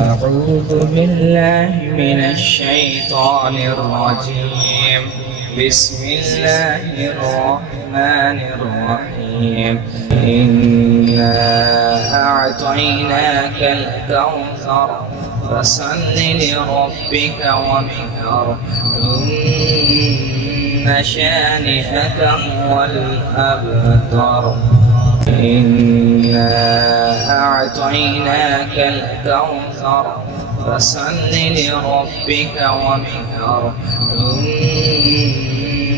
أعوذ بالله من الشيطان الرجيم. بسم الله الرحمن الرحيم. إنا أعطيناك الكوثر فصل لربك وانحر إن شانئك هو الأبتر. إنا أعطيناك الكوثر فصل لربك وانحر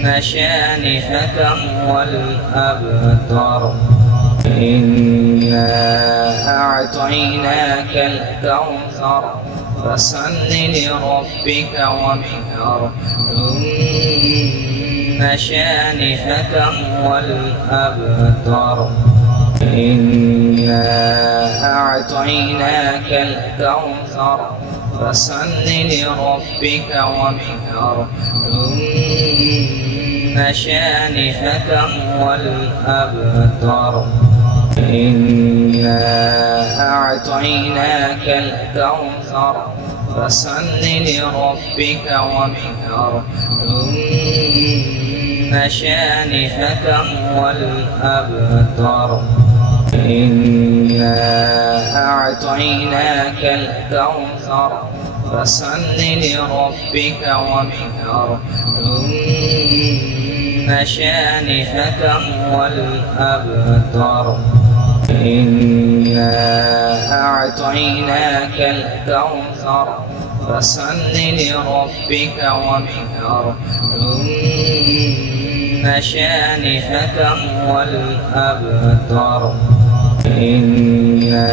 إن شانئك هو الأبتر. إنا أعطيناك الكوثر فصل لربك وانحر إن شانئك هو الأبتر. إنا أعطيناك الكوثر فصل لربك وانحر إن شانئك هو الأبتر. إنا أعطيناك الكوثر فصل لربك وانحر إن شانئك هو الأبتر. إنا أعطيناك الكوثر فصل لربك وانحر إن شانئك هو الأبتر. إنا أعطيناك الكوثر فصل لربك وانحر إن شانئك هو الأبتر. إنا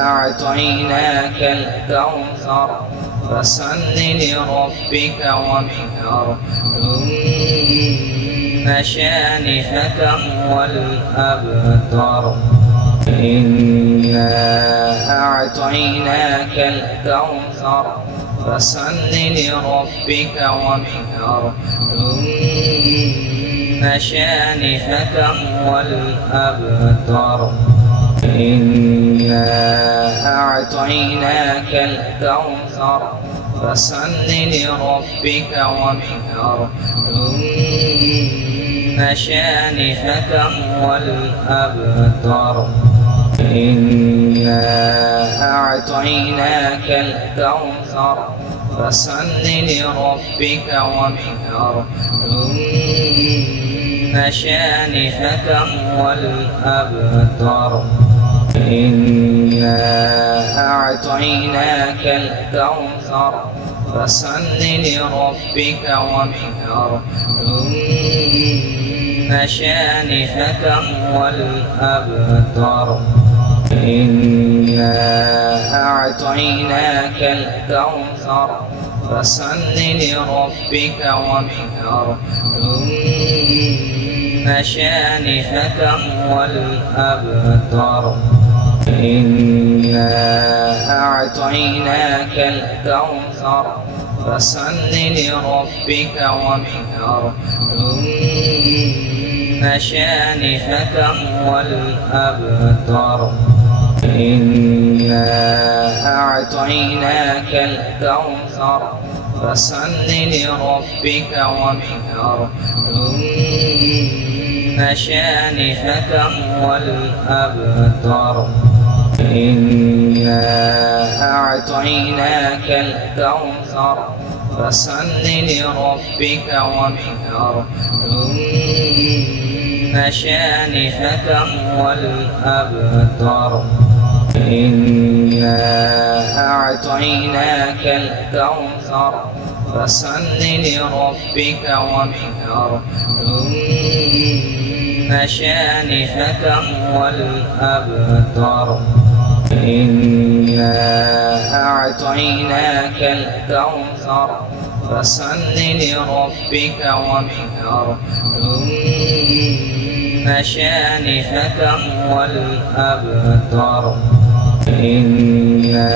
أعطيناك الكوثر فصل لربك وانحر إن شانئك هو الأبتر. إنا أعطيناك الكوثر فصل لربك وانحر إن شانئك هو الأبتر. إنا أعطيناك الكوثر فصل لربك وانحر إن شانئك هو الأبتر. إنا أعطيناك الكوثر فصل لربك وانحر إن شانئك هو الأبتر. إنا أعطيناك الكوثر فصل لربك وانحر إن شانئك هو الأبتر. إنا أعطيناك الكوثر فصل لربك وانحر إن شانئك هو الأبتر. إنا أعطيناك الكوثر فصل لربك وانحر إن شانئك هو الأبتر. إنا أعطيناك الكوثر فصل لربك وانحر إن شانئك هو الأبتر. إنا أعطيناك الكوثر فصل لربك وانحر إن شانئك هو الأبتر. إنا أعطيناك الكوثر فصل لربك وانحر إن شانئك هو الأبتر. إنا أعطيناك الكوثر فصل لربك وانحر إن شانئك هو الأبتر. إنا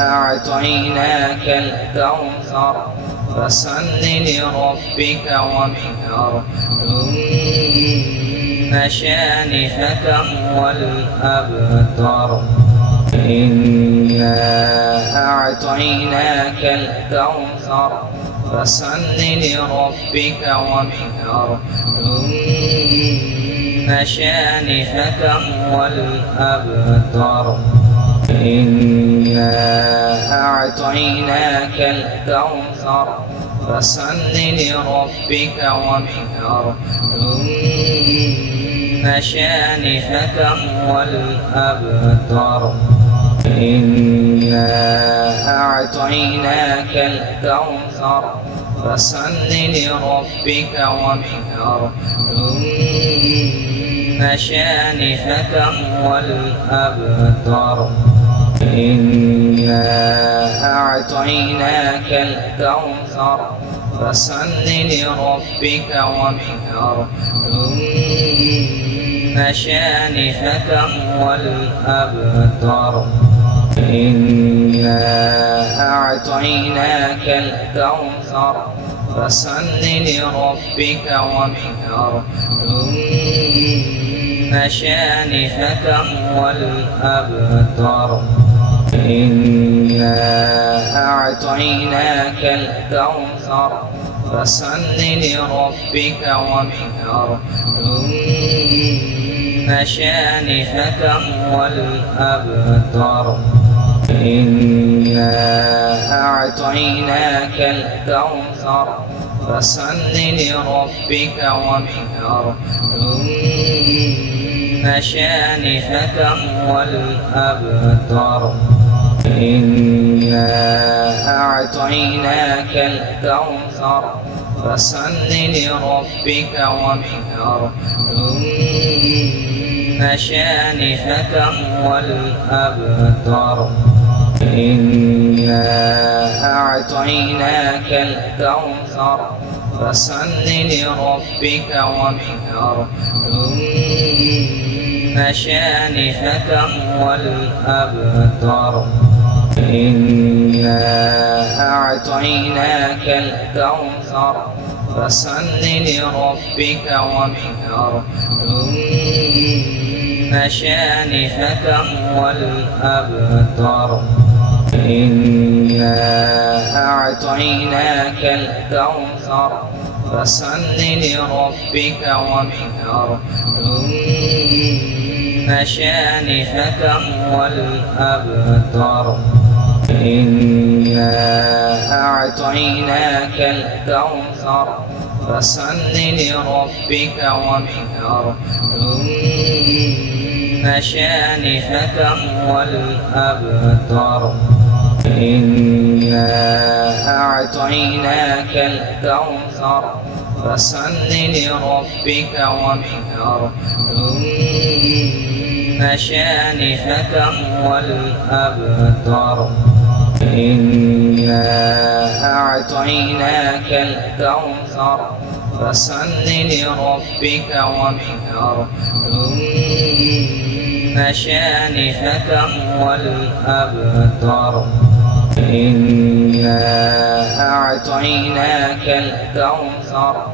أعطيناك الكوثر فصل لربك وانحر إن شانئك هو الأبتر. إنا أعطيناك الكوثر فصل لربك وانحر إن شانئك هو الأبتر إنا أعطيناك الكوثر فصل لربك وانحر إن شانئك هو الأبتر إنا أعطيناك الكوثر فصل لربك وانحر إن شانئك هو الأبتر إنا أعطيناك الكوثر فصل لربك وانحر إن شانئك هو الأبتر إنا أعطيناك الكوثر فصل لربك وانحر إن شانئك هو الأبتر إنا أعطيناك الكوثر فصل لربك وانحر إن شانئك هو الأبتر إنا أعطيناك الكوثر فصل لربك وانحر إن شانئك هو الأبتر إنا أعطيناك الكوثر فصل لربك وانحر إن شانئك هو الأبتر إنا أعطيناك الكوثر فصل لربك وانحر إن شانئك هو الأبتر إنا أعطيناك الكوثر فصل لربك وانحر إن شانئك هو الأبتر إنا أعطيناك الكوثر فصل لربك وانحر إن شانئك هو الأبتر إنا أعطيناك الكوثر فصل لربك وانحر إن شانئك هو الأبتر إنا أعطيناك الكوثر فصل لربك وانحر إن شانئك هو الأبتر إنا أعطيناك الكوثر فصل لربك وانحر إن شانئك هو الأبتر إنا أعطيناك الكوثر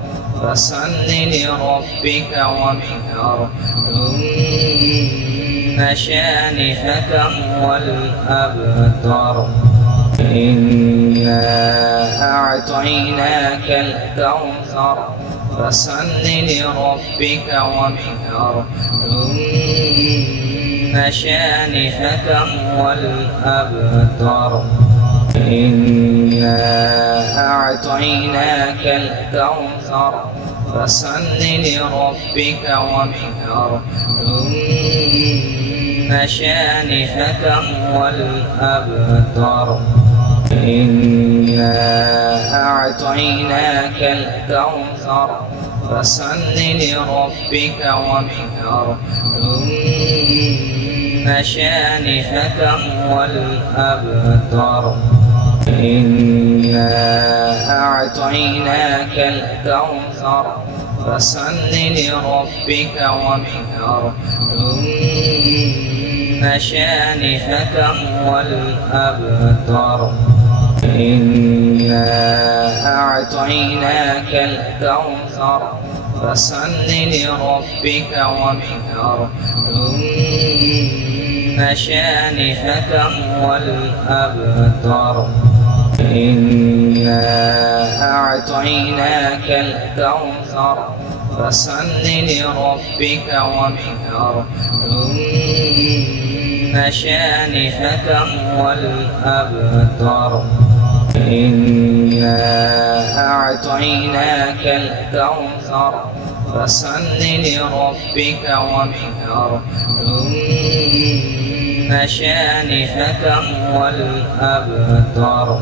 فصل لربك وانحر إن شانئك هو الأبتر إنا أعطيناك الكوثر فصل لربك وانحر إن شانئك هو الأبتر إنا أعطيناك الكوثر فصل لربك وانحر إن شانئك هو الأبتر إنا أعطيناك الكوثر فصل لربك وانحر إن شانئك هو الأبتر إنا أعطيناك الكوثر فصل لربك وانحر إن شانئك هو الأبتر إنا أعطيناك الكوثر فصل لربك وانحر إن شانئك هو الأبتر إنا أعطيناك الكوثر فصل لربك وانحر إن شانئك هو الأبتر إنا أعطيناك الكوثر فصل لربك وانحر إن شانئك هو الأبتر.